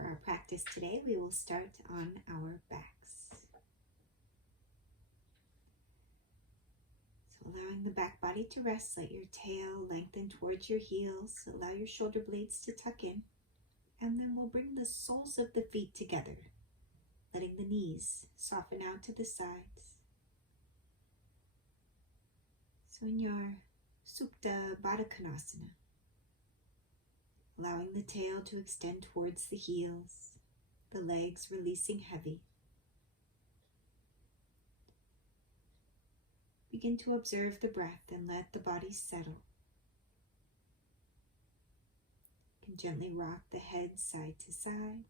For our practice today, we will start on our backs. So allowing the back body to rest, let your tail lengthen towards your heels. Allow your shoulder blades to tuck in. And then we'll bring the soles of the feet together, letting the knees soften out to the sides. So in your Supta Baddha Konasana, allowing the tail to extend towards the heels, the legs releasing heavy. Begin to observe the breath and let the body settle. You can gently rock the head side to side.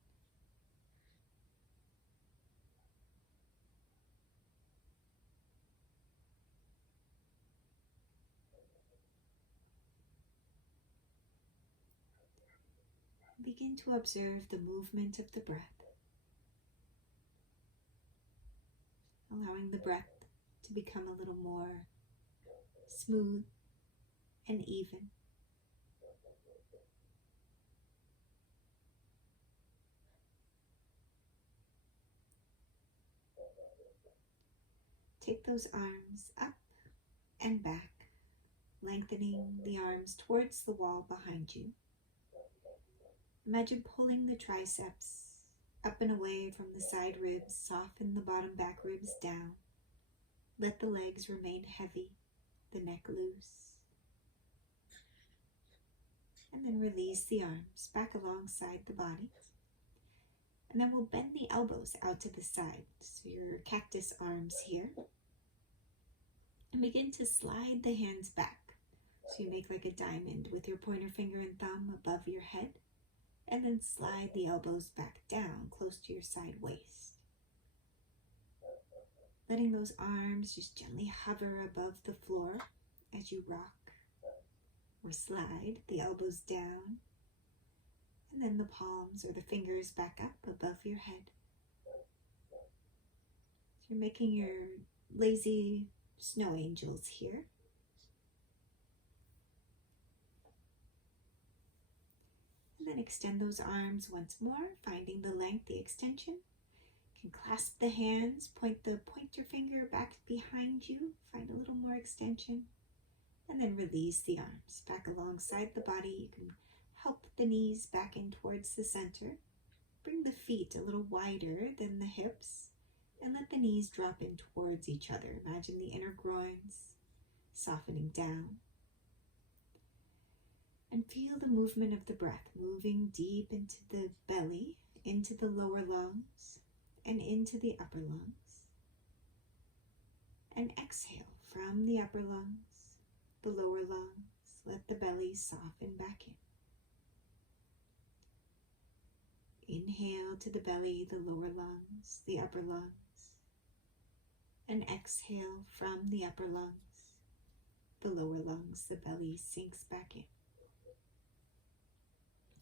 Begin to observe the movement of the breath, allowing the breath to become a little more smooth and even. Take those arms up and back, lengthening the arms towards the wall behind you. Imagine pulling the triceps up and away from the side ribs. Soften the bottom back ribs down. Let the legs remain heavy, the neck loose. And then release the arms back alongside the body. And then we'll bend the elbows out to the side. So your cactus arms here. And begin to slide the hands back. So you make like a diamond with your pointer finger and thumb above your head. And then slide the elbows back down close to your side waist. Letting those arms just gently hover above the floor as you rock or slide the elbows down. And then the palms or the fingers back up above your head. So you're making your lazy snow angels here. And then extend those arms once more, finding the length, the extension. You can clasp the hands, point the pointer finger back behind you, find a little more extension, and then release the arms back alongside the body. You can help the knees back in towards the center. Bring the feet a little wider than the hips, and let the knees drop in towards each other. Imagine the inner groins softening down. And feel the movement of the breath moving deep into the belly, into the lower lungs, and into the upper lungs. And exhale from the upper lungs, the lower lungs. Let the belly soften back in. Inhale to the belly, the lower lungs, the upper lungs. And exhale from the upper lungs, the lower lungs, the belly sinks back in.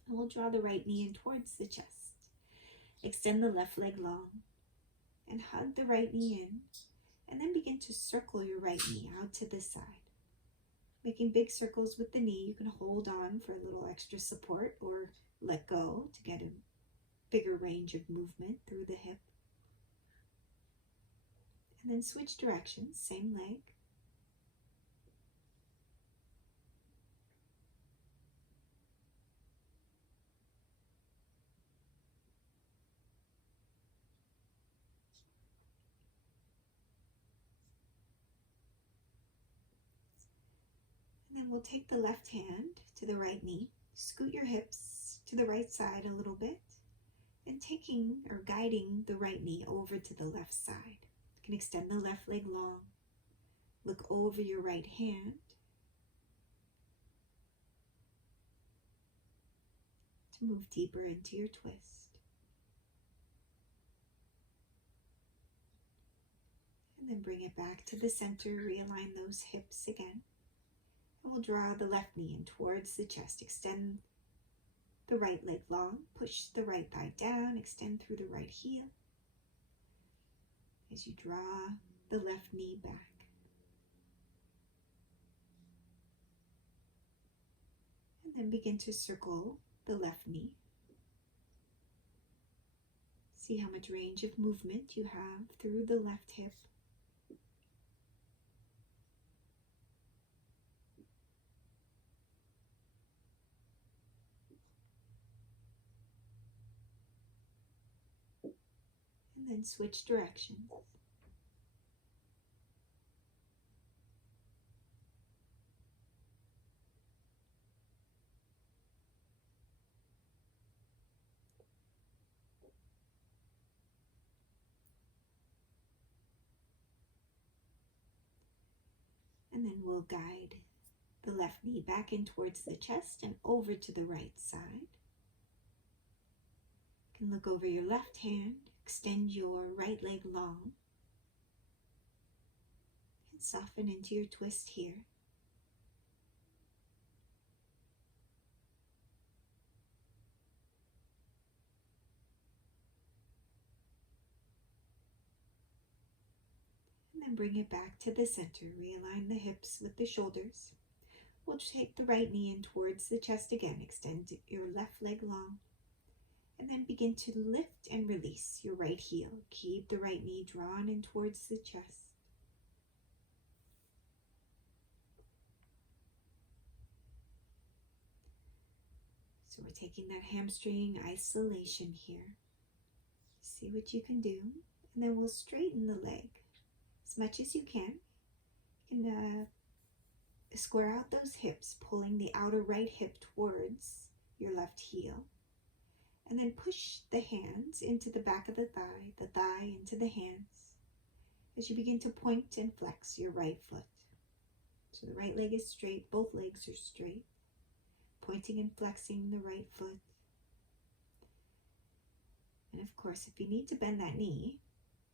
And we'll draw the right knee in towards the chest. Extend the left leg long and hug the right knee in. And then begin to circle your right knee out to the side. Making big circles with the knee. You can hold on for a little extra support or let go to get a bigger range of movement through the hip. And then switch directions, same leg. And then we'll take the left hand to the right knee, scoot your hips to the right side a little bit, and taking or guiding the right knee over to the left side. You can extend the left leg long, look over your right hand, to move deeper into your twist. And then bring it back to the center, realign those hips again. And we'll draw the left knee in towards the chest. Extend the right leg long, push the right thigh down, extend through the right heel. As you draw the left knee back. And then begin to circle the left knee. See how much range of movement you have through the left hip. And then switch directions. And then we'll guide the left knee back in towards the chest and over to the right side. You can look over your left hand, extend your right leg long, and soften into your twist here. And then bring it back to the center. Realign the hips with the shoulders. We'll take the right knee in towards the chest again. Extend your left leg long. And then begin to lift and release your right heel. Keep the right knee drawn in towards the chest. So we're taking that hamstring isolation here. See what you can do. And then we'll straighten the leg as much as you can. And square out those hips, pulling the outer right hip towards your left heel. And then push the hands into the back of the thigh into the hands, as you begin to point and flex your right foot. So the right leg is straight, both legs are straight, pointing and flexing the right foot. And of course, if you need to bend that knee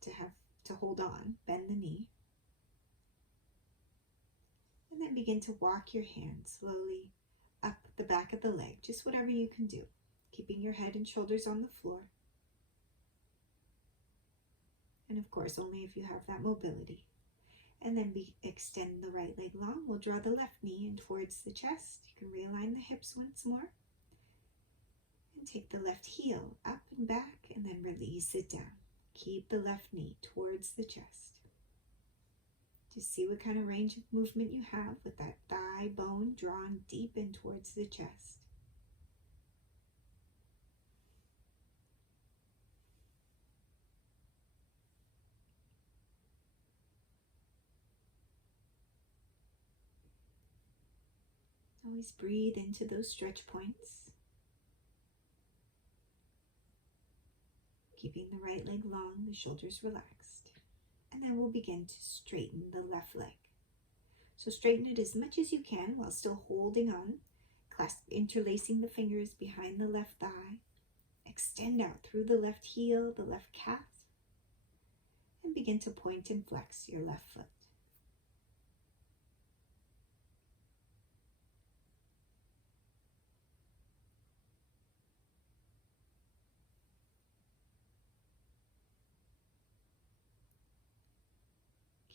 to hold on, bend the knee. And then begin to walk your hands slowly up the back of the leg, just whatever you can do, keeping your head and shoulders on the floor. And of course, only if you have that mobility. And then extend the right leg long. We'll draw the left knee in towards the chest. You can realign the hips once more. And take the left heel up and back, and then release it down. Keep the left knee towards the chest. Just see what kind of range of movement you have with that thigh bone drawn deep in towards the chest. Always breathe into those stretch points. Keeping the right leg long, the shoulders relaxed. And then we'll begin to straighten the left leg. So straighten it as much as you can while still holding on. Interlacing the fingers behind the left thigh. Extend out through the left heel, the left calf. And begin to point and flex your left foot.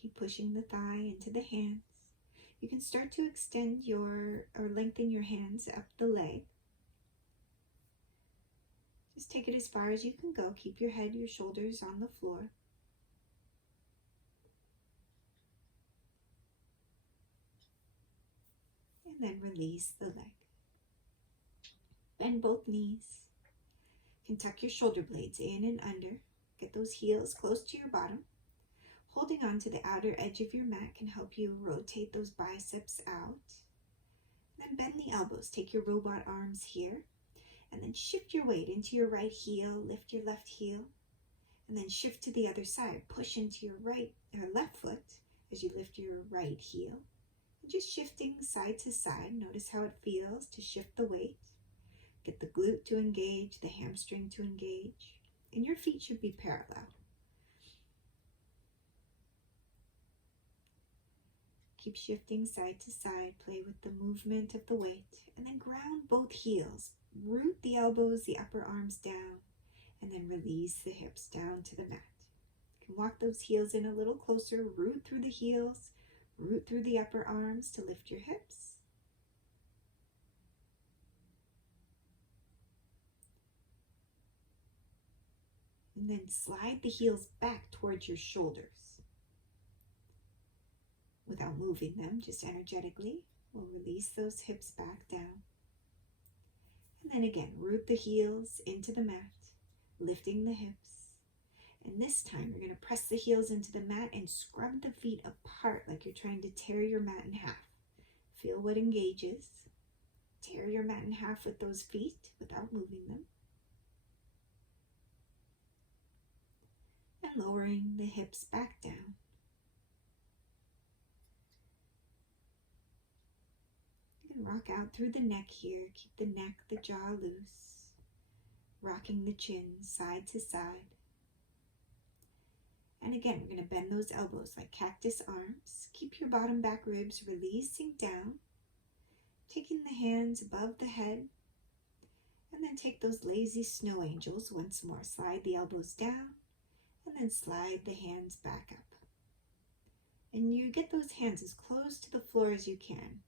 Keep pushing the thigh into the hands. You can start to extend or lengthen your hands up the leg. Just take it as far as you can go. Keep your head, your shoulders on the floor. And then release the leg. Bend both knees. You can tuck your shoulder blades in and under. Get those heels close to your bottom. Holding on to the outer edge of your mat can help you rotate those biceps out. Then bend the elbows. Take your robot arms here. And then shift your weight into your right heel. Lift your left heel. And then shift to the other side. Push into your left foot as you lift your right heel. And just shifting side to side. Notice how it feels to shift the weight. Get the glute to engage, the hamstring to engage. And your feet should be parallel. Keep shifting side to side, play with the movement of the weight, and then ground both heels. Root the elbows, the upper arms down, and then release the hips down to the mat. You can walk those heels in a little closer, root through the heels, root through the upper arms to lift your hips. And then slide the heels back towards your shoulders. Without moving them, just energetically, we'll release those hips back down. And then again, root the heels into the mat, lifting the hips. And this time, you're going to press the heels into the mat and scrub the feet apart like you're trying to tear your mat in half. Feel what engages. Tear your mat in half with those feet without moving them. And lowering the hips back down. You can rock out through the neck here. Keep the neck, the jaw loose. Rocking the chin side to side. And again, we're going to bend those elbows like cactus arms. Keep your bottom back ribs releasing down. Taking the hands above the head. And then take those lazy snow angels once more. Slide the elbows down. And then slide the hands back up. And you get those hands as close to the floor as you can.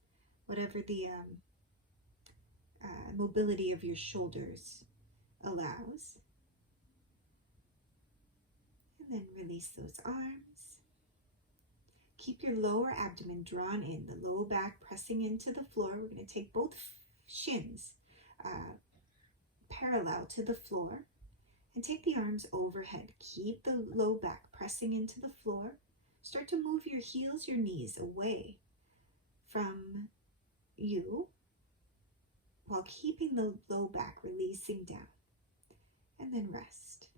Whatever the mobility of your shoulders allows. And then release those arms. Keep your lower abdomen drawn in, the low back pressing into the floor. We're going to take both shins parallel to the floor and take the arms overhead. Keep the low back pressing into the floor. Start to move your heels, your knees away from you while keeping the low back releasing down. And then rest.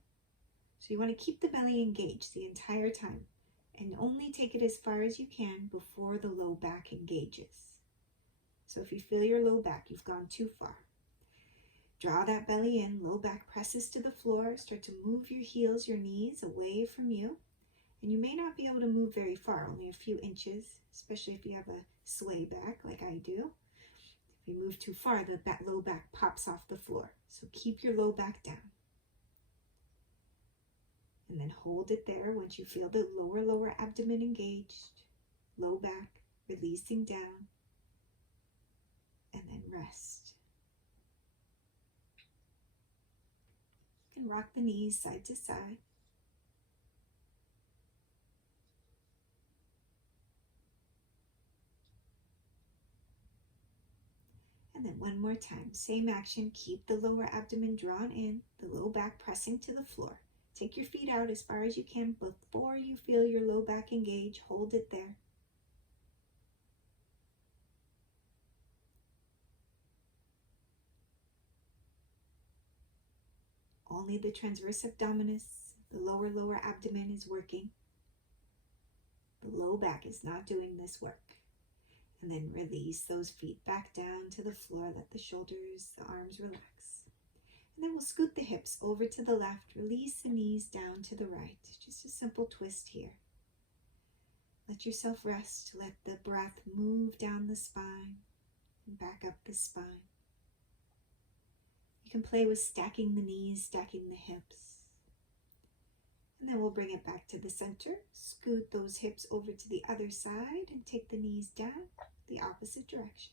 So you want to keep the belly engaged the entire time and only take it as far as you can before the low back engages. So if you feel your low back, you've gone too far. Draw that belly in, low back presses to the floor. Start to move your heels, your knees away from you. And you may not be able to move very far, only a few inches, especially if you have a sway back like I do. If you move too far, the low back pops off the floor. So keep your low back down. And then hold it there once you feel the lower abdomen engaged. Low back, releasing down. And then rest. You can rock the knees side to side. And then one more time, same action, keep the lower abdomen drawn in, the low back pressing to the floor. Take your feet out as far as you can before you feel your low back engage. Hold it there. Only the transverse abdominis, the lower abdomen is working. The low back is not doing this work. And then release those feet back down to the floor. Let the shoulders, the arms relax. And then we'll scoot the hips over to the left. Release the knees down to the right. Just a simple twist here. Let yourself rest. Let the breath move down the spine and back up the spine. You can play with stacking the knees, stacking the hips. And then we'll bring it back to the center. Scoot those hips over to the other side and take the knees down the opposite direction.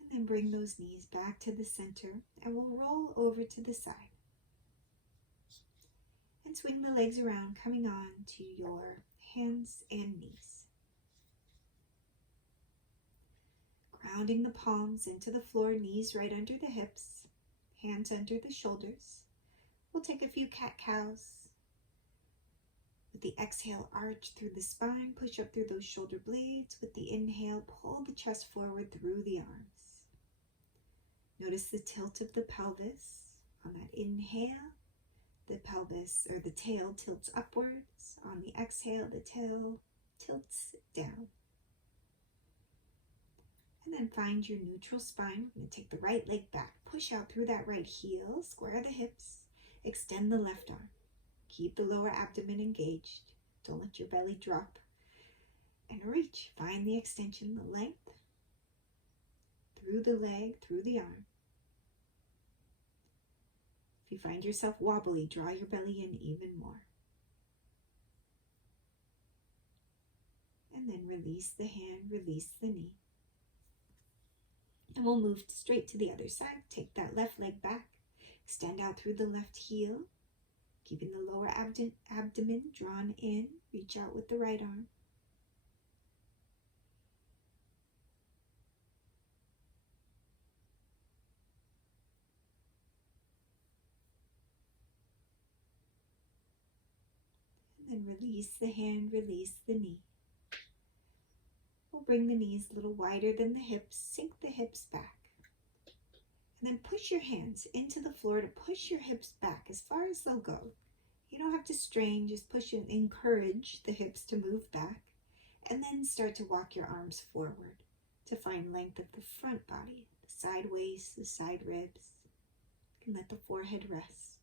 And then bring those knees back to the center and we'll roll over to the side. And swing the legs around, coming on to your hands and knees. Grounding the palms into the floor, knees right under the hips, hands under the shoulders. We'll take a few cat-cows. With the exhale, arch through the spine, push up through those shoulder blades. With the inhale, pull the chest forward through the arms. Notice the tilt of the pelvis. On that inhale, the pelvis or the tail tilts upwards. On the exhale, the tail tilts down. And then find your neutral spine. We're going to take the right leg back. Push out through that right heel. Square the hips. Extend the left arm. Keep the lower abdomen engaged. Don't let your belly drop. And reach. Find the extension, the length. Through the leg, through the arm. If you find yourself wobbly, draw your belly in even more. And then release the hand, release the knee. And we'll move straight to the other side. Take that left leg back. Extend out through the left heel. Keeping the lower abdomen drawn in. Reach out with the right arm. And then release the hand, release the knee. We'll bring the knees a little wider than the hips. Sink the hips back. And then push your hands into the floor to push your hips back as far as they'll go. You don't have to strain, just push and encourage the hips to move back. And then start to walk your arms forward to find length of the front body, the side waist, the side ribs. You can let the forehead rest.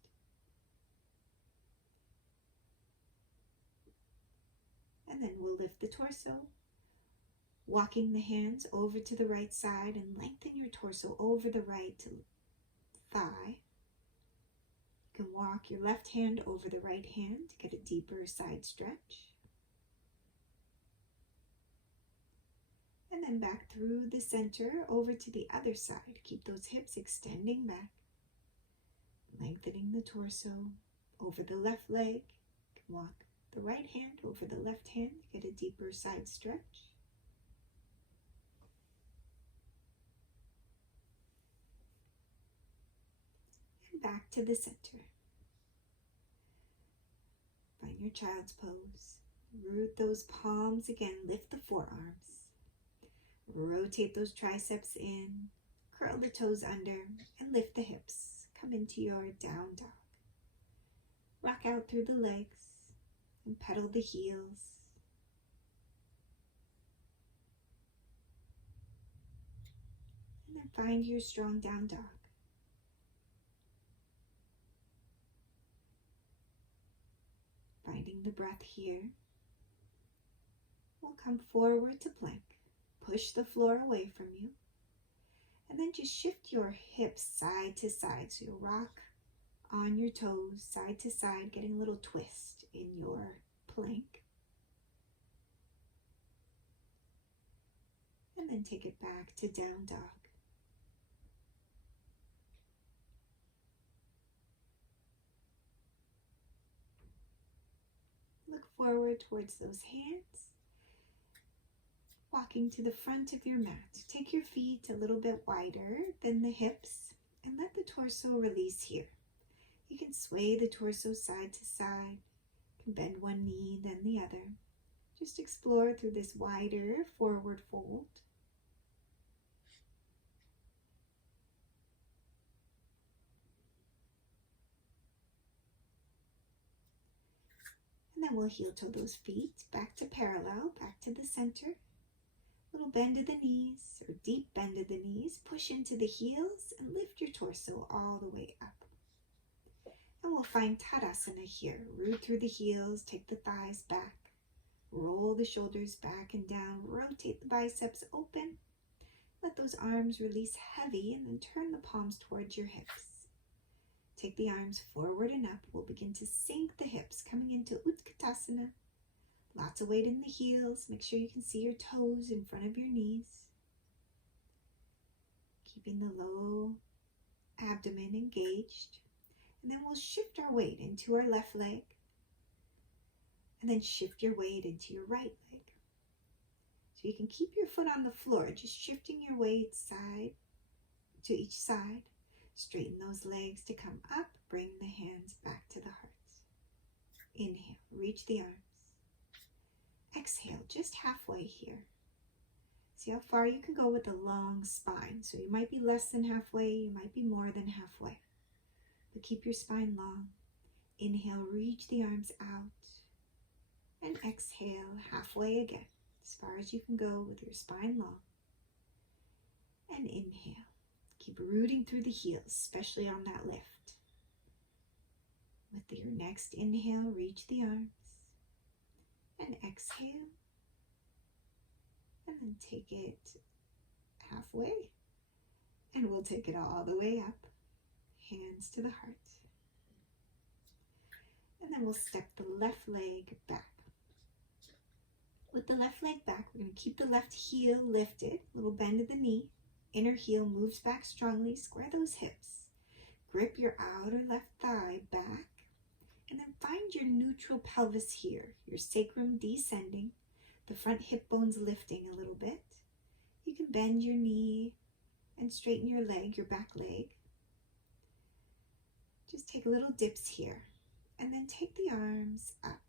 And then we'll lift the torso, walking the hands over to the right side and lengthen your torso over the right thigh. You can walk your left hand over the right hand to get a deeper side stretch. And then back through the center over to the other side. Keep those hips extending back, lengthening the torso over the left leg. You can walk the right hand over the left hand to get a deeper side stretch. And back to the center. Find your child's pose. Root those palms again. Lift the forearms. Rotate those triceps in. Curl the toes under and lift the hips. Come into your down dog. Rock out through the legs and pedal the heels. And then find your strong down dog. Finding the breath here. We'll come forward to plank. Push the floor away from you. And then just shift your hips side to side. So you'll rock on your toes side to side, getting a little twist in your plank. And then take it back to down dog. Look forward towards those hands. Walking to the front of your mat. Take your feet a little bit wider than the hips and let the torso release here. You can sway the torso side to side. You can bend one knee, then the other. Just explore through this wider forward fold. And then we'll heel toe those feet back to parallel, back to the center. Little bend of the knees or deep bend of the knees. Push into the heels and lift your torso all the way up. And we'll find Tadasana here. Root through the heels, take the thighs back. Roll the shoulders back and down. Rotate the biceps open. Let those arms release heavy and then turn the palms towards your hips. Take the arms forward and up. We'll begin to sink the hips, coming into Utkatasana. Lots of weight in the heels. Make sure you can see your toes in front of your knees. Keeping the low abdomen engaged. And then we'll shift our weight into our left leg. And then shift your weight into your right leg. So you can keep your foot on the floor, just shifting your weight side to each side. Straighten those legs to come up. Bring the hands back to the heart. Inhale, reach the arms. Exhale, just halfway here. See how far you can go with a long spine. So you might be less than halfway, you might be more than halfway. But keep your spine long. Inhale, reach the arms out. And exhale, halfway again, as far as you can go with your spine long. And inhale. Keep rooting through the heels, especially on that lift. With your next inhale, reach the arms. And exhale. And then take it halfway. And we'll take it all the way up. Hands to the heart. And then we'll step the left leg back. With the left leg back, we're going to keep the left heel lifted, little bend of the knee. Inner heel moves back strongly, square those hips. Grip your outer left thigh back, and then find your neutral pelvis here, your sacrum descending, the front hip bones lifting a little bit. You can bend your knee and straighten your leg, your back leg. Just take little dips here, and then take the arms up.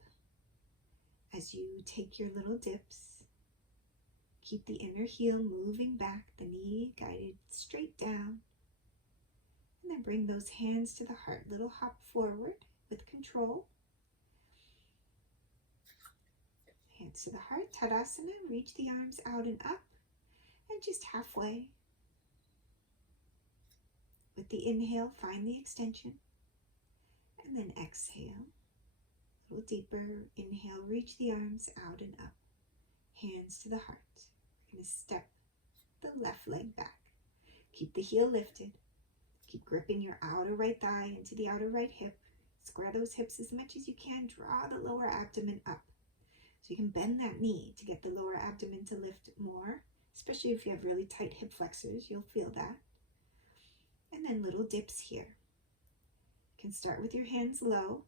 As you take your little dips, keep the inner heel moving back, the knee guided straight down. And then bring those hands to the heart, little hop forward with control. Hands to the heart, Tadasana, reach the arms out and up, and just halfway. With the inhale, find the extension, and then exhale. A little deeper. Inhale, reach the arms out and up. Hands to the heart. We're going to step the left leg back. Keep the heel lifted. Keep gripping your outer right thigh into the outer right hip. Square those hips as much as you can. Draw the lower abdomen up. So you can bend that knee to get the lower abdomen to lift more. Especially if you have really tight hip flexors, you'll feel that. And then little dips here. You can start with your hands low.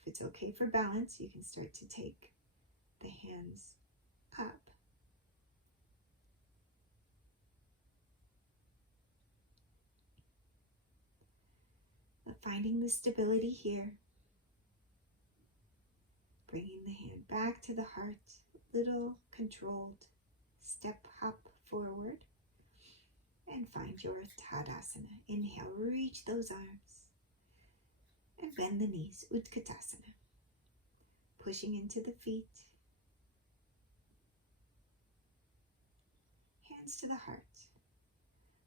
If it's okay for balance, you can start to take the hands up. But finding the stability here. Bringing the hand back to the heart. Little controlled step hop forward. And find your Tadasana. Inhale, reach those arms. And bend the knees, Utkatasana. Pushing into the feet. Hands to the heart.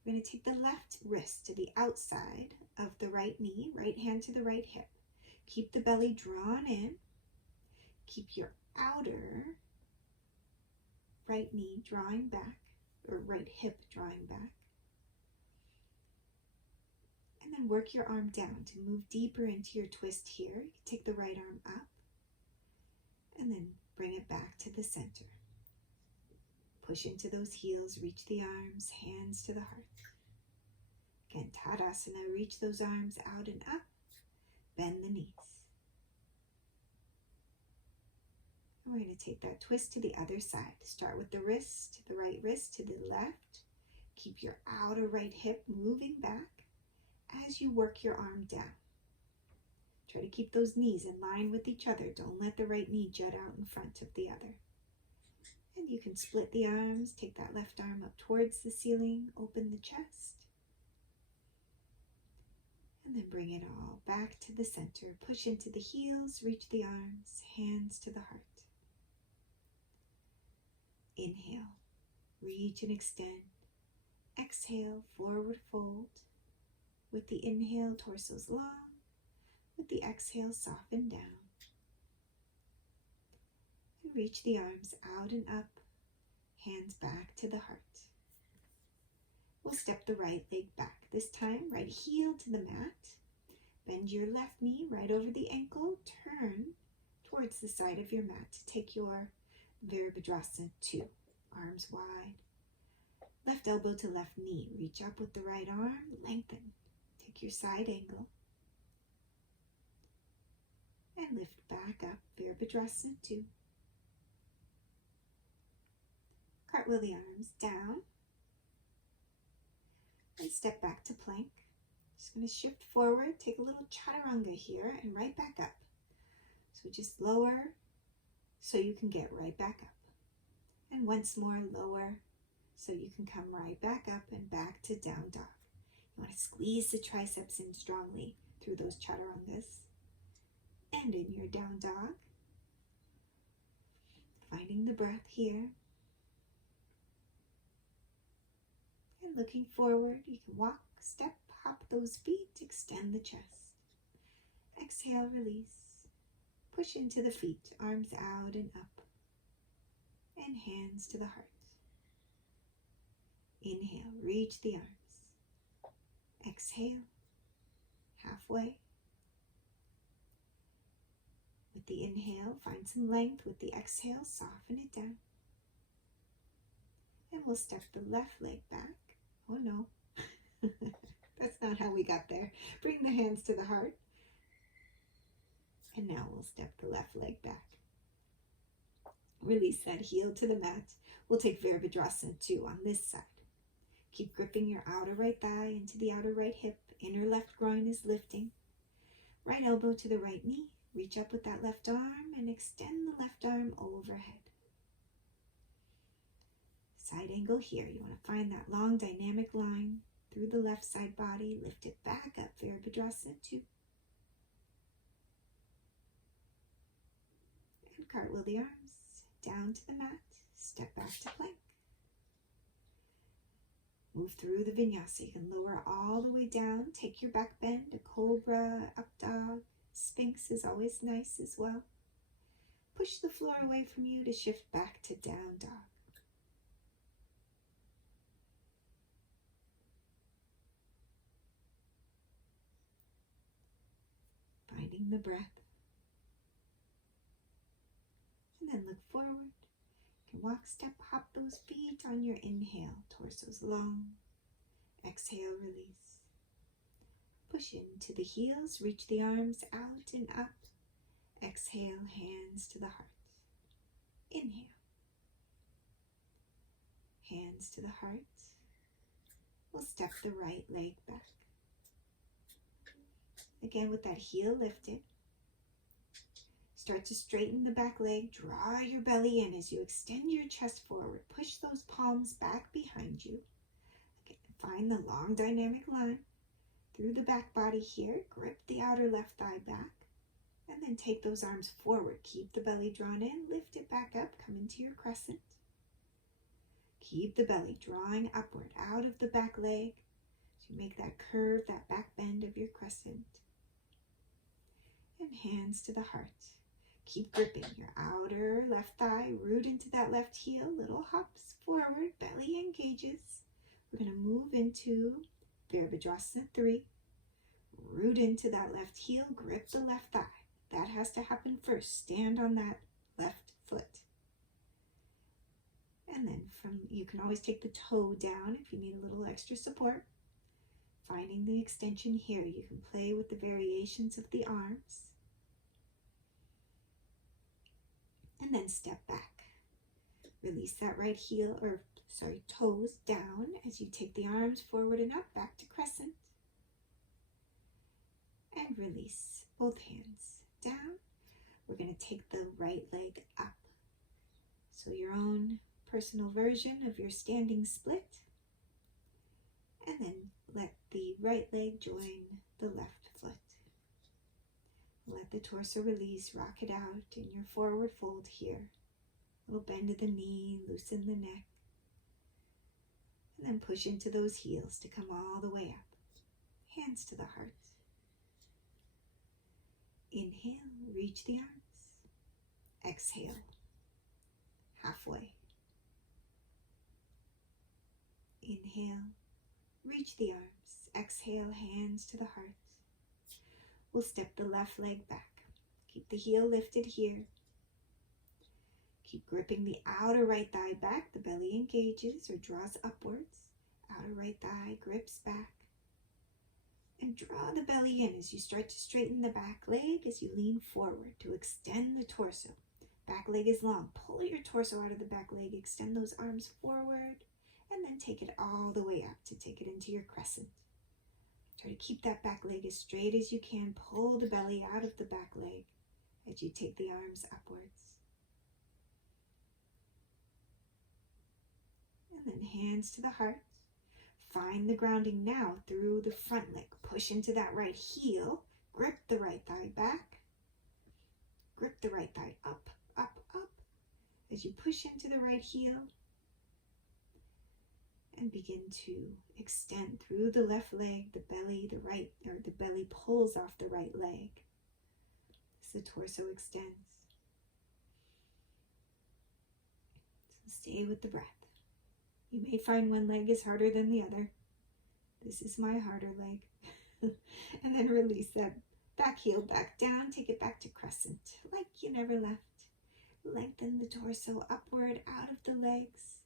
We're going to take the left wrist to the outside of the right knee, right hand to the right hip. Keep the belly drawn in. Keep your outer right knee drawing back, or right hip drawing back. And then work your arm down to move deeper into your twist here. You can take the right arm up and then bring it back to the center. Push into those heels, reach the arms, hands to the heart. Again, Tadasana, reach those arms out and up, bend the knees. And we're going to take that twist to the other side. Start with the wrist, the right wrist to the left. Keep your outer right hip moving back as you work your arm down. Try to keep those knees in line with each other. Don't let the right knee jut out in front of the other. And you can split the arms, take that left arm up towards the ceiling, open the chest. And then bring it all back to the center. Push into the heels, reach the arms, hands to the heart. Inhale, reach and extend. Exhale, forward fold. With the inhale, torso's long. With the exhale, soften down. And reach the arms out and up, hands back to the heart. We'll step the right leg back. This time, right heel to the mat. Bend your left knee right over the ankle. Turn towards the side of your mat to take your Virabhadrasana 2. Arms wide. Left elbow to left knee. Reach up with the right arm. Lengthen. Take your side angle. And lift back up. Virabhadrasana 2. Cartwheel the arms down. And step back to plank. Just going to shift forward. Take a little chaturanga here and right back up. So just lower so you can get right back up. And once more lower so you can come right back up and back to down dog. You want to squeeze the triceps in strongly through those chaturangas. And in your down dog. Finding the breath here. And looking forward, you can walk, step, hop those feet, extend the chest. Exhale, release. Push into the feet, arms out and up. And hands to the heart. Inhale, reach the arms. Exhale, halfway. With the inhale, find some length. With the exhale, soften it down. And we'll step the left leg back. Oh no, that's not how we got there. Bring the hands to the heart. And now we'll step the left leg back. Release that heel to the mat. We'll take Virabhadrasana 2 on this side. Keep gripping your outer right thigh into the outer right hip. Inner left groin is lifting. Right elbow to the right knee. Reach up with that left arm and extend the left arm overhead. Side angle here. You want to find that long dynamic line through the left side body. Lift it back up. Virabhadrasana 2. And cartwheel the arms down to the mat. Step back to plank. Move through the vinyasa. You can lower all the way down. Take your back bend, a cobra, up dog. Sphinx is always nice as well. Push the floor away from you to shift back to down dog. Finding the breath. And then look forward. You can walk, step, hop those feet on your inhale. Torso's long. Exhale, release. Push into the heels. Reach the arms out and up. Exhale, hands to the heart. Inhale. Hands to the heart. We'll step the right leg back. Again with that heel lifted. Start to straighten the back leg. Draw your belly in as you extend your chest forward. Push those palms back behind you. Again, find the long dynamic line through the back body here. Grip the outer left thigh back. And then take those arms forward. Keep the belly drawn in. Lift it back up. Come into your crescent. Keep the belly drawing upward out of the back leg. So you make that curve, that back bend of your crescent. And hands to the heart. Keep gripping your outer left thigh. Root into that left heel. Little hops forward. Belly engages. We're going to move into Virabhadrasana 3. Root into that left heel. Grip the left thigh. That has to happen first. Stand on that left foot. And then you can always take the toe down if you need a little extra support. Finding the extension here. You can play with the variations of the arms. And then step back. Release that right heel, toes down as you take the arms forward and up, back to crescent. And release both hands down. We're going to take the right leg up. So your own personal version of your standing split. And then let the right leg join the left foot. Let the torso release, rock it out in your forward fold here. Little bend of the knee, loosen the neck. And then push into those heels to come all the way up. Hands to the heart. Inhale, reach the arms. Exhale, halfway. Inhale, reach the arms. Exhale, hands to the heart. We'll step the left leg back. Keep the heel lifted here. Keep gripping the outer right thigh back. The belly engages or draws upwards. Outer right thigh grips back. And draw the belly in as you start to straighten the back leg as you lean forward to extend the torso. Back leg is long. Pull your torso out of the back leg. Extend those arms forward. And then take it all the way up to take it into your crescent. Try to keep that back leg as straight as you can. Pull the belly out of the back leg as you take the arms upwards. And then hands to the heart. Find the grounding now through the front leg. Push into that right heel. Grip the right thigh back. Grip the right thigh up, up, up. As you push into the right heel. And begin to extend through the left leg, the belly pulls off the right leg as the torso extends. So stay with the breath. You may find one leg is harder than the other. This is my harder leg. And then release that Back heel back down, take it back to crescent, like you never left. Lengthen the torso upward out of the legs,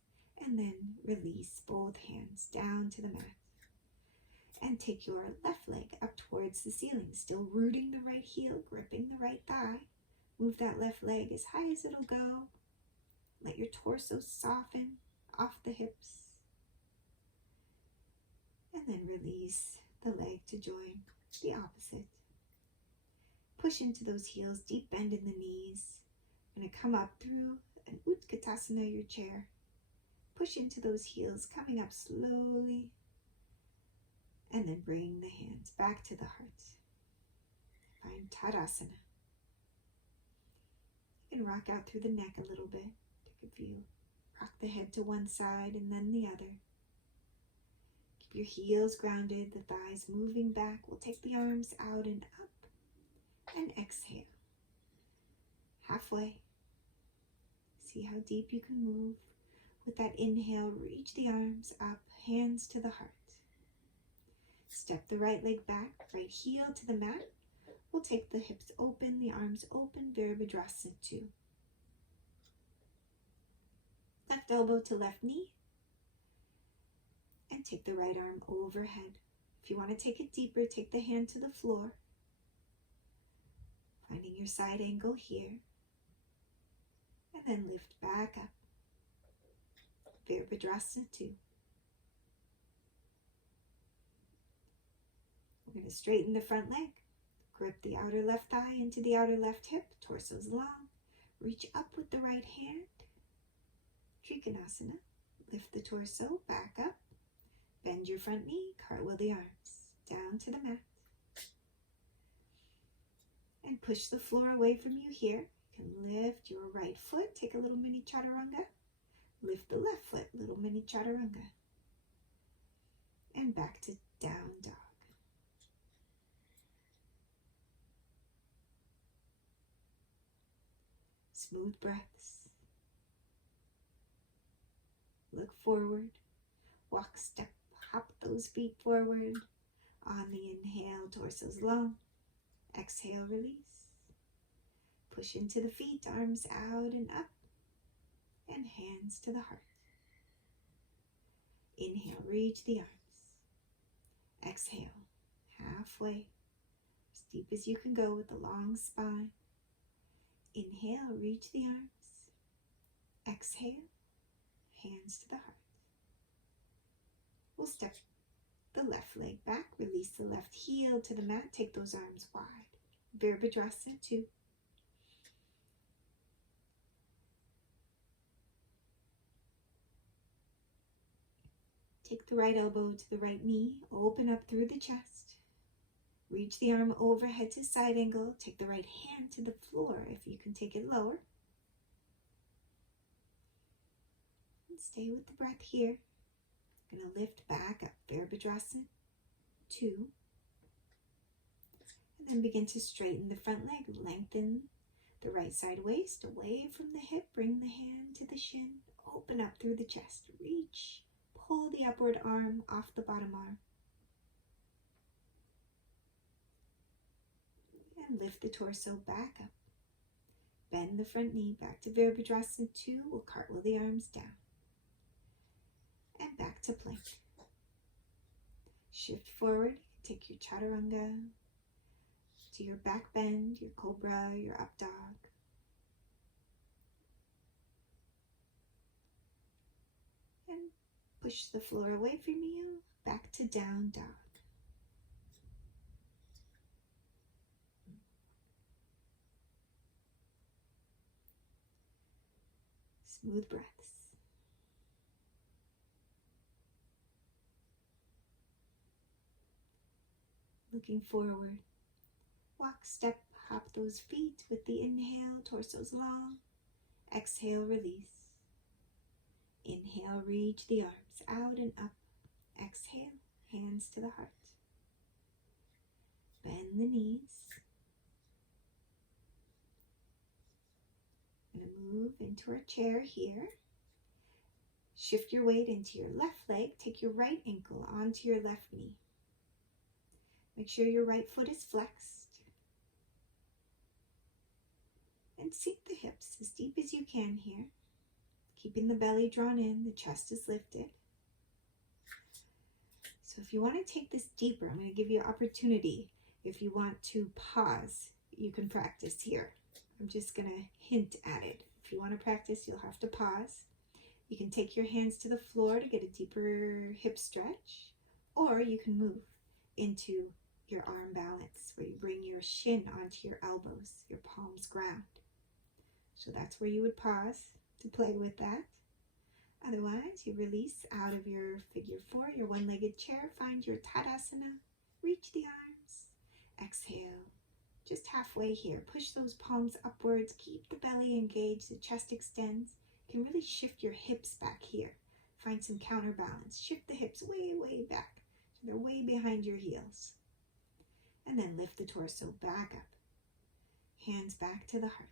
and then release both hands down to the mat. And take your left leg up towards the ceiling, still rooting the right heel, gripping the right thigh. Move that left leg as high as it'll go. Let your torso soften off the hips. And then release the leg to join the opposite. Push into those heels, deep bend in the knees. Going to come up through an Utkatasana, your chair. Push into those heels, coming up slowly. And then bring the hands back to the heart. Find Tadasana. You can rock out through the neck a little bit. Take a few. Rock the head to one side and then the other. Keep your heels grounded, the thighs moving back. We'll take the arms out and up. And exhale. Halfway. See how deep you can move. With that inhale, reach the arms up, hands to the heart. Step the right leg back, right heel to the mat. We'll take the hips open, the arms open, Virabhadrasana 2. Left elbow to left knee. And take the right arm overhead. If you want to take it deeper, take the hand to the floor. Finding your side angle here. And then lift back up. Virabhadrasana 2. We're going to straighten the front leg. Grip the outer left thigh into the outer left hip. Torso's long. Reach up with the right hand. Trikonasana. Lift the torso back up. Bend your front knee. Cartwheel the arms down to the mat. And push the floor away from you here. You can lift your right foot. Take a little mini chaturanga. Lift the left foot. Little mini chaturanga. And back to down dog. Smooth breaths. Look forward. Walk, step, hop those feet forward. On the inhale, torso's long. Exhale, release. Push into the feet, arms out and up. And hands to the heart. Inhale, reach the arms. Exhale, halfway. As deep as you can go with the long spine. Inhale, reach the arms. Exhale, hands to the heart. We'll step the left leg back, release the left heel to the mat, take those arms wide. Virabhadrasana 2. Take the right elbow to the right knee, open up through the chest. Reach the arm overhead to side angle. Take the right hand to the floor if you can take it lower. And stay with the breath here. Going to lift back up, Virabhadrasana 2. And then begin to straighten the front leg. Lengthen the right side waist away from the hip. Bring the hand to the shin. Open up through the chest. Reach. Pull the upward arm off the bottom arm. And lift the torso back up. Bend the front knee back to Virabhadrasana 2. We'll cartwheel the arms down. And back to plank. Shift forward. Take your chaturanga to your back bend, your cobra, your up dog. And push the floor away from you. Back to down dog. Smooth breaths. Looking forward. Walk, step, hop those feet with the inhale, torso's long. Exhale, release. Inhale, reach the arms out and up. Exhale, hands to the heart. Bend the knees. I'm going to move into our chair here. Shift your weight into your left leg. Take your right ankle onto your left knee. Make sure your right foot is flexed. And sink the hips as deep as you can here. Keeping the belly drawn in, the chest is lifted. So if you want to take this deeper, I'm going to give you an opportunity. If you want to pause, you can practice here. I'm just going to hint at it. If you want to practice, you'll have to pause. You can take your hands to the floor to get a deeper hip stretch, or you can move into your arm balance where you bring your shin onto your elbows, your palms ground. So that's where you would pause to play with that. Otherwise, you release out of your figure 4, your one-legged chair, find your Tadasana, reach the arms, exhale, just halfway here. Push those palms upwards, keep the belly engaged, the chest extends. You can really shift your hips back here. Find some counterbalance. Shift the hips way, way back, so they're way behind your heels. And then lift the torso back up. Hands back to the heart.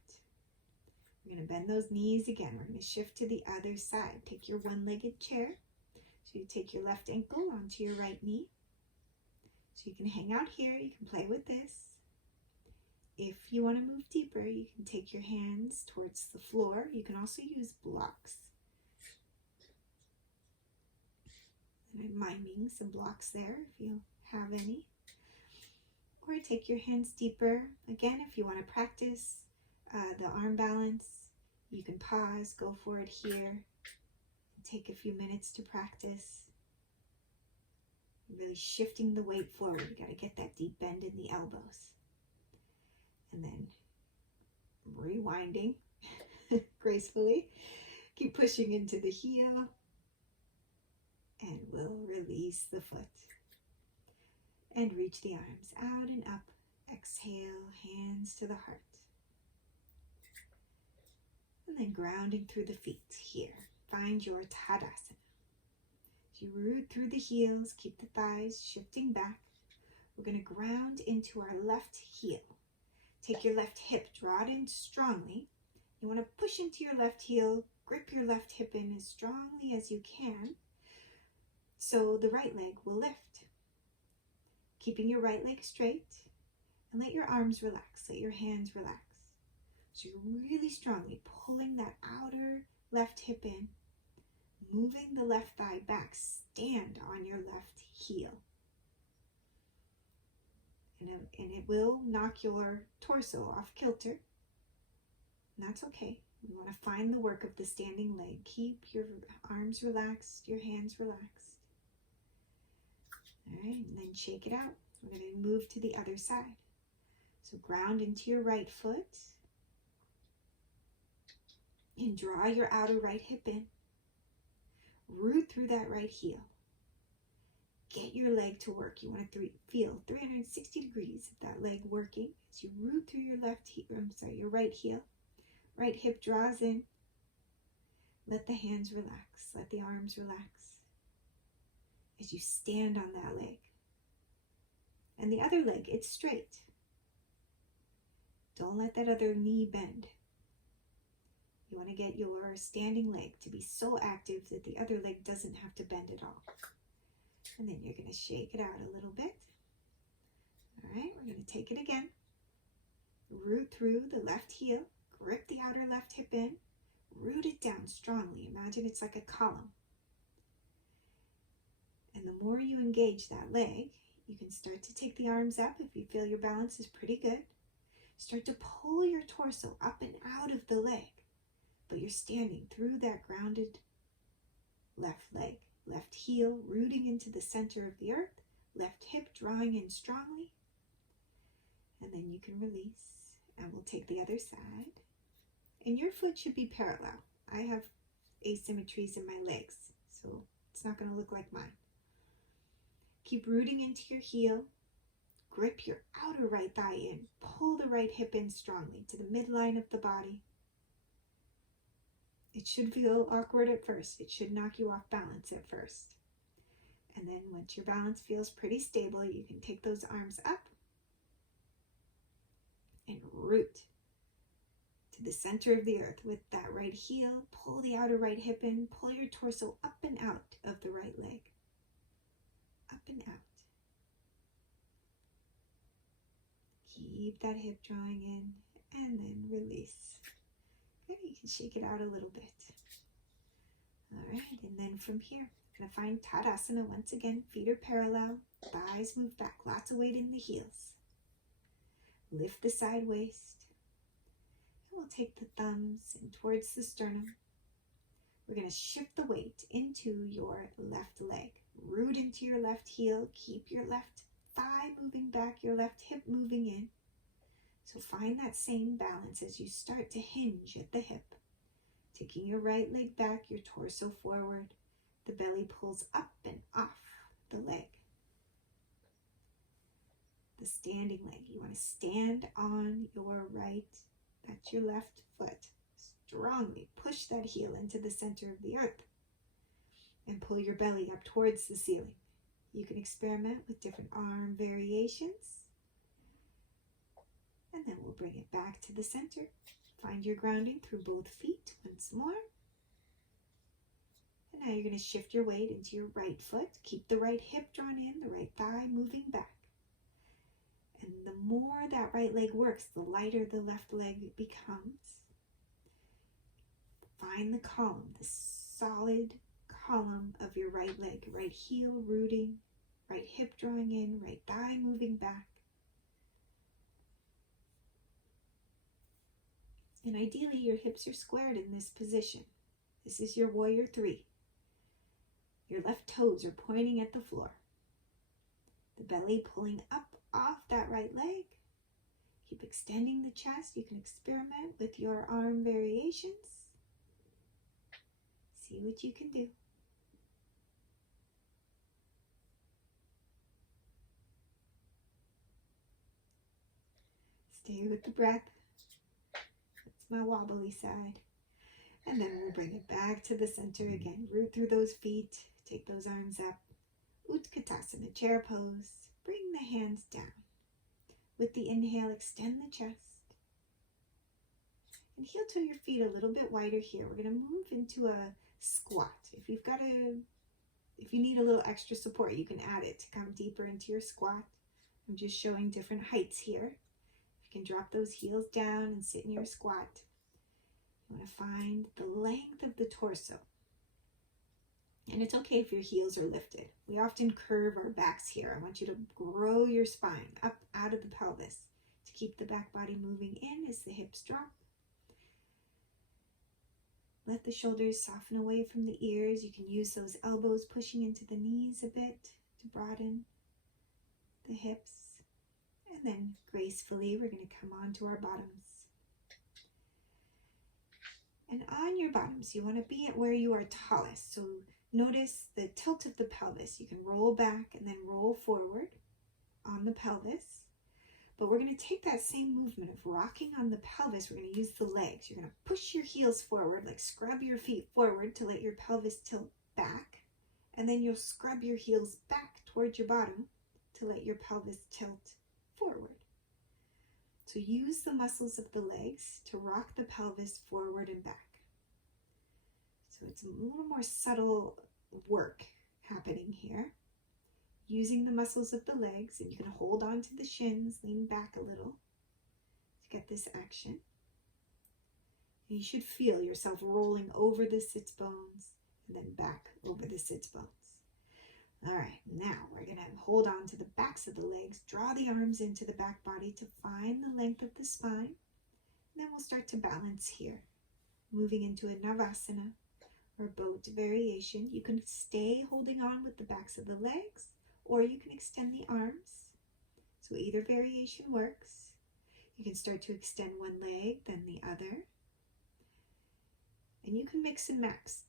We're going to bend those knees again. We're going to shift to the other side. Take your one-legged chair. So you take your left ankle onto your right knee. So you can hang out here. You can play with this. If you want to move deeper, you can take your hands towards the floor. You can also use blocks. And I'm miming some blocks there if you have any. Or take your hands deeper. Again, if you want to practice the arm balance, you can pause, go for it here, and take a few minutes to practice. Really shifting the weight forward. You got to get that deep bend in the elbows. And then rewinding gracefully. Keep pushing into the heel. And we'll release the foot. And reach the arms out and up. Exhale, hands to the heart. And then grounding through the feet here. Find your Tadasana. As you root through the heels, keep the thighs shifting back. We're going to ground into our left heel. Take your left hip, draw it in strongly. You want to push into your left heel, grip your left hip in as strongly as you can, so the right leg will lift. Keeping your right leg straight, and let your arms relax, let your hands relax. So you're really strongly pulling that outer left hip in, moving the left thigh back, stand on your left heel. And it will knock your torso off kilter. And that's okay. You want to find the work of the standing leg. Keep your arms relaxed, your hands relaxed. All right, and then shake it out. We're going to move to the other side. So ground into your right foot. And draw your outer right hip in. Root through that right heel. Get your leg to work. You want to feel 360 degrees of that leg working as you root through your your right heel. Right hip draws in. Let the hands relax. Let the arms relax. As you stand on that leg. And the other leg, it's straight. Don't let that other knee bend. You want to get your standing leg to be so active that the other leg doesn't have to bend at all. And then you're going to shake it out a little bit. All right, we're going to take it again. Root through the left heel. Grip the outer left hip in. Root it down strongly. Imagine it's like a column. And the more you engage that leg, you can start to take the arms up if you feel your balance is pretty good. Start to pull your torso up and out of the leg. But you're standing through that grounded left leg. Left heel rooting into the center of the earth. Left hip drawing in strongly. And then you can release. And we'll take the other side. And your foot should be parallel. I have asymmetries in my legs, so it's not going to look like mine. Keep rooting into your heel. Grip your outer right thigh in. Pull the right hip in strongly to the midline of the body. It should feel awkward at first. It should knock you off balance at first. And then once your balance feels pretty stable, you can take those arms up and root to the center of the earth with that right heel. Pull the outer right hip in. Pull your torso up and out of the right leg. Up and out. Keep that hip drawing in and then release. Good, you can shake it out a little bit. All right, and then from here, I'm going to find Tadasana once again. Feet are parallel, thighs move back, lots of weight in the heels. Lift the side waist. And we'll take the thumbs in towards the sternum. We're going to shift the weight into your left leg. Root into your left heel. Keep your left thigh moving back, your left hip moving in. So find that same balance as you start to hinge at the hip. Taking your right leg back, your torso forward. The belly pulls up and off the leg. The standing leg. You want to stand on your right, that's your left foot. Strongly push that heel into the center of the earth and pull your belly up towards the ceiling. You can experiment with different arm variations. And then we'll bring it back to the center. Find your grounding through both feet once more. And now you're going to shift your weight into your right foot. Keep the right hip drawn in, the right thigh moving back. And the more that right leg works, the lighter the left leg becomes. Find the column, the solid column of your right leg. Right heel rooting, right hip drawing in, right thigh moving back. And ideally, your hips are squared in this position. This is your warrior 3. Your left toes are pointing at the floor. The belly pulling up off that right leg. Keep extending the chest. You can experiment with your arm variations. See what you can do. Stay with the breath. My wobbly side. And then we'll bring it back to the center again. Root through those feet. Take those arms up. Utkatasana, chair pose. Bring the hands down. With the inhale, extend the chest. And heel toe your feet a little bit wider here. We're going to move into a squat. If you need a little extra support, you can add it to come deeper into your squat. I'm just showing different heights here. You can drop those heels down and sit in your squat. You want to find the length of the torso. And it's okay if your heels are lifted. We often curve our backs here. I want you to grow your spine up out of the pelvis to keep the back body moving in as the hips drop. Let the shoulders soften away from the ears. You can use those elbows pushing into the knees a bit to broaden the hips. And then gracefully, we're going to come onto our bottoms. And on your bottoms, you want to be at where you are tallest. So notice the tilt of the pelvis. You can roll back and then roll forward on the pelvis. But we're going to take that same movement of rocking on the pelvis. We're going to use the legs. You're going to push your heels forward, like scrub your feet forward to let your pelvis tilt back. And then you'll scrub your heels back towards your bottom to let your pelvis tilt forward. So use the muscles of the legs to rock the pelvis forward and back. So it's a little more subtle work happening here. Using the muscles of the legs, and you can hold on to the shins, lean back a little to get this action. And you should feel yourself rolling over the sits bones and then back over the sits bones. All right, now we're going to hold on to the backs of the legs, draw the arms into the back body to find the length of the spine. And then we'll start to balance here, moving into a Shavasana or boat variation. You can stay holding on with the backs of the legs, or you can extend the arms. So either variation works. You can start to extend one leg, then the other. And you can mix and match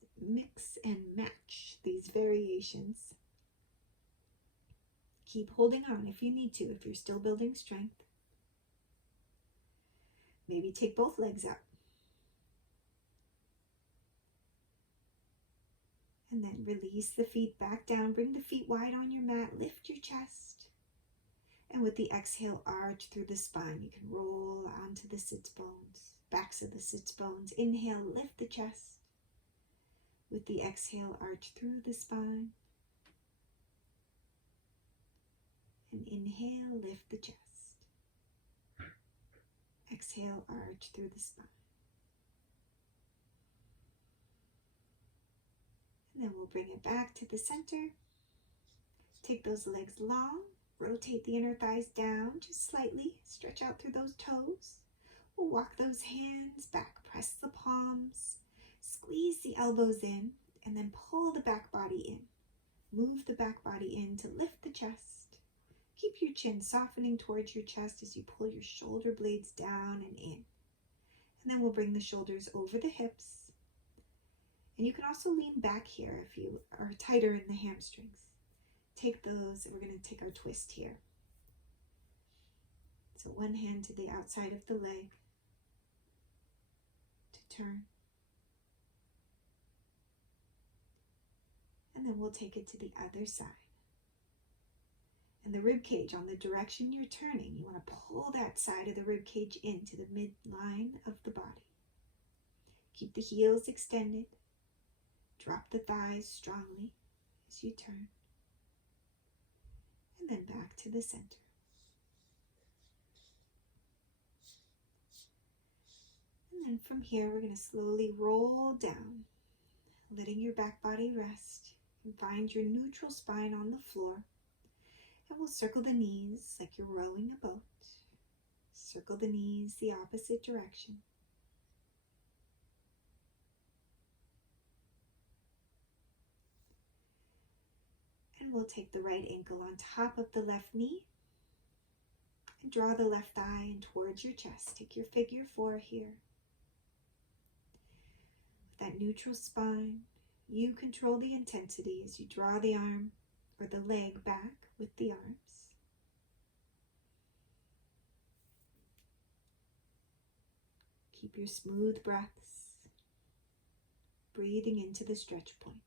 these variations. Keep holding on if you need to, if you're still building strength. Maybe take both legs up. And then release the feet back down. Bring the feet wide on your mat. Lift your chest. And with the exhale, arch through the spine. You can roll onto the sits bones, backs of the sits bones. Inhale, lift the chest. With the exhale, arch through the spine. And inhale, lift the chest. Exhale, arch through the spine. And then we'll bring it back to the center. Take those legs long. Rotate the inner thighs down just slightly. Stretch out through those toes. We'll walk those hands back. Press the palms. Squeeze the elbows in. And then pull the back body in. Move the back body in to lift the chest. Keep your chin softening towards your chest as you pull your shoulder blades down and in. And then we'll bring the shoulders over the hips. And you can also lean back here if you are tighter in the hamstrings. Take those, and we're going to take our twist here. So one hand to the outside of the leg to turn. And then we'll take it to the other side. And the rib cage on the direction you're turning, you want to pull that side of the rib cage into the midline of the body. Keep the heels extended. Drop the thighs strongly as you turn. And then back to the center. And then from here, we're going to slowly roll down, letting your back body rest. And find your neutral spine on the floor. And we'll circle the knees like you're rowing a boat. Circle the knees the opposite direction. And we'll take the right ankle on top of the left knee and draw the left thigh in towards your chest. Take your figure 4 here. With that neutral spine, you control the intensity as you draw the arm or the leg back with the arms. Keep your smooth breaths, breathing into the stretch points.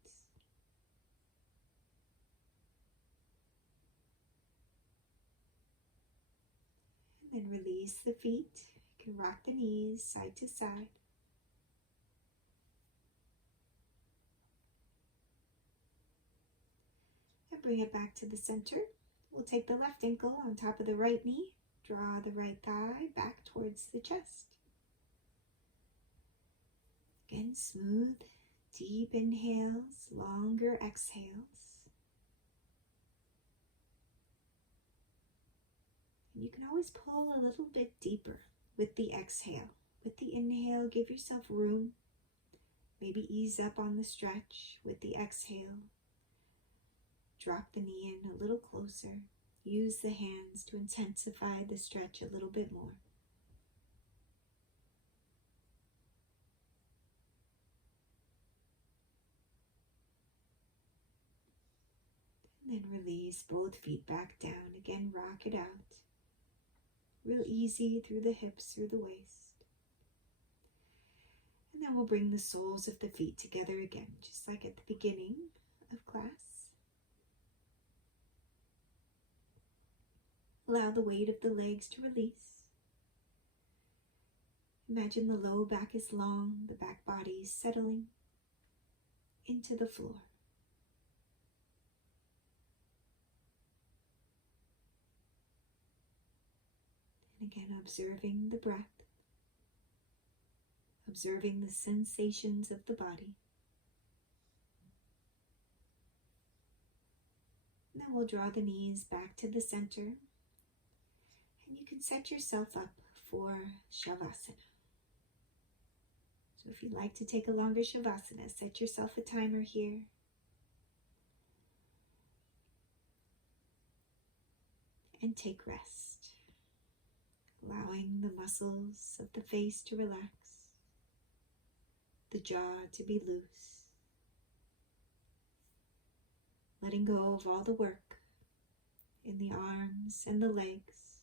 And then release the feet. You can rock the knees side to side. And bring it back to the center. We'll take the left ankle on top of the right knee. Draw the right thigh back towards the chest. Again, smooth, deep inhales, longer exhales. And you can always pull a little bit deeper with the exhale. With the inhale, give yourself room. Maybe ease up on the stretch. With the exhale, drop the knee in a little closer. Use the hands to intensify the stretch a little bit more. And then release both feet back down. Again, rock it out. Real easy through the hips, through the waist. And then we'll bring the soles of the feet together again, just like at the beginning of class. Allow the weight of the legs to release. Imagine the low back is long, the back body is settling into the floor. And again, observing the breath, observing the sensations of the body. And then we'll draw the knees back to the center. And you can set yourself up for Shavasana. So if you'd like to take a longer Shavasana, set yourself a timer here. And take rest, allowing the muscles of the face to relax, the jaw to be loose, letting go of all the work in the arms and the legs,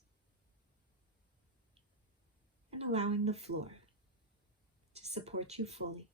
and allowing the floor to support you fully.